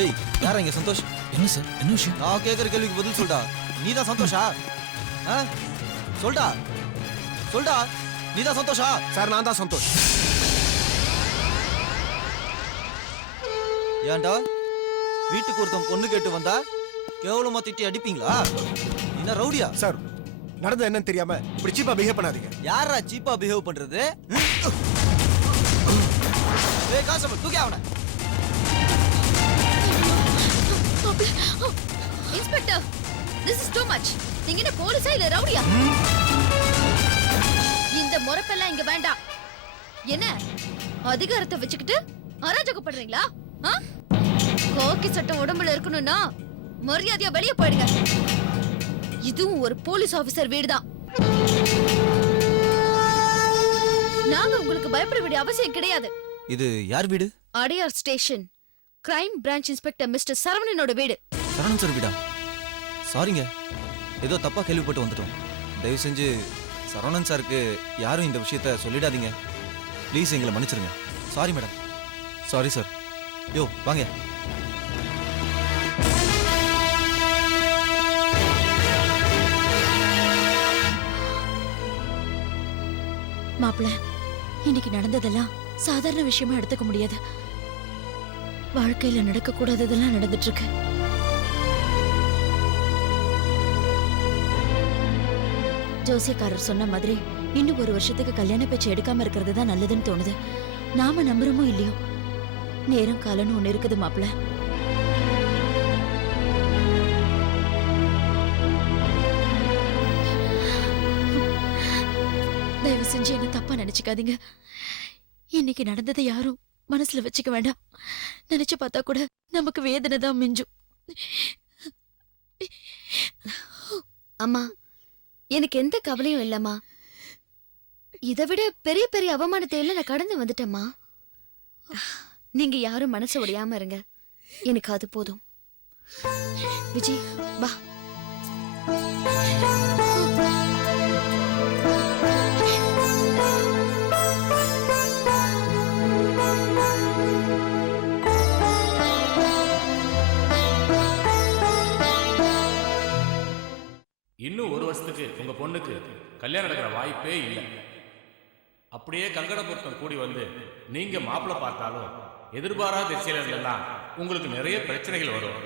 ஏய் யாரா இங்க சந்தோஷ்? என்ன சார்? என்ன விஷயம்? நான் கேக்குற கேள்விக்கு பதில் சொல்டா. நீ தான் சந்தோஷா? ஆ? சொல்டா. சொல்டா. நீ தான் சந்தோஷா? சார் நான் தான் சந்தோஷ். ஏன்டா? வீட்டுக்கு ஒருத்தன் பொண்ணு கேட்டு வந்தா கேவலமா திட்டி அடிப்பீங்களா? என்ன ரவுடியா? சார் நடந்தது என்னன்னு தெரியாம இப்படி சீப்பா பிஹேவ் பண்ணாதீங்க. யாரா சீப்பா பிஹேவ் பண்றது? ஏய் காசு தூக்கி அவன inspector this is too much நீங்க என்ன போலீஸா இல்ல ரவுடியா? இந்த முறப்பெல்லாம் இங்க வேண்டாம். என்ன அதிகாரத்தை வச்சுக்கிட்டு அராஜகப்படுறீங்களா? காக்கி சட்டம் உடம்புல இருக்கணும்னா மரியாதையா வெளிய போயிடுங்க. இதுவும் ஒரு போலீஸ் ஆபீசர் வீடுதான். நாங்க உங்களுக்கு பயப்பட வேண்டிய அவசியம் கிடையாது. இது யார் வீடு? Adyar station. Crime branch inspector mister சரவணனோட வீடு. சரவணன் சார் வீடா? சாரிங்க ஏதோ தப்பா கேள்விப்பட்டு வந்துட்டோம். தயவு செஞ்சு சரவணன் சாருக்கு யாரும் இந்த விஷயத்த சொல்லிடாதீங்க. ப்ளீஸ் எங்களை மன்னிச்சிருங்க. சாரி மேடம் சாரி சார் யோ வாங்க. மாப்பிள இன்னைக்கு நடந்ததெல்லாம் சாதாரண விஷயமா எடுத்துக்க முடியாது. வாழ்க்கையில நடக்கக்கூடாததெல்லாம் நடந்துட்டு இருக்கு ஜோசியக்காரர் சொன்ன மாதிரி இன்னும் ஒரு வருஷத்துக்கு கல்யாண பேச்சு எடுக்காம இருக்கிறது தான் நல்லதுன்னு தோணுது. நாம நம்புறோமோ இல்லையோ? நேரம் காலம்னு ஒண்ணு இருக்குது மாப்பிள தயவு செஞ்சு என்ன தப்பா நினைச்சுக்காதீங்க. இன்னைக்கு நடந்ததை யாரும் மனசுல வச்சுக்க வேண்டாம். நினைச்சு பார்த்தா கூட நமக்கு வேதனை தான் மிஞ்சும். அம்மா எனக்கு எந்த கவலையும் இல்லம்மா. இதை விட பெரிய பெரிய அவமானத்தை எல்லாம் நான் கடந்து வந்துட்டேம்மா. நீங்க யாரும் மனசு உடையாம இருங்க. எனக்கு அது போதும். விஜய் வா. வருஷத்துக்கு உங்க பொண்ணுக்கு கல்யாணம் நடக்கிற வாய்ப்பே இல்லை. அப்படியே கங்கட பொருத்தம் கூடி வந்து நீங்க மாப்பிள்ளை பார்த்தாலும் எதிர்பாராத திசையில இருந்தெல்லாம் உங்களுக்கு நிறைய பிரச்சனைகள் வரும்.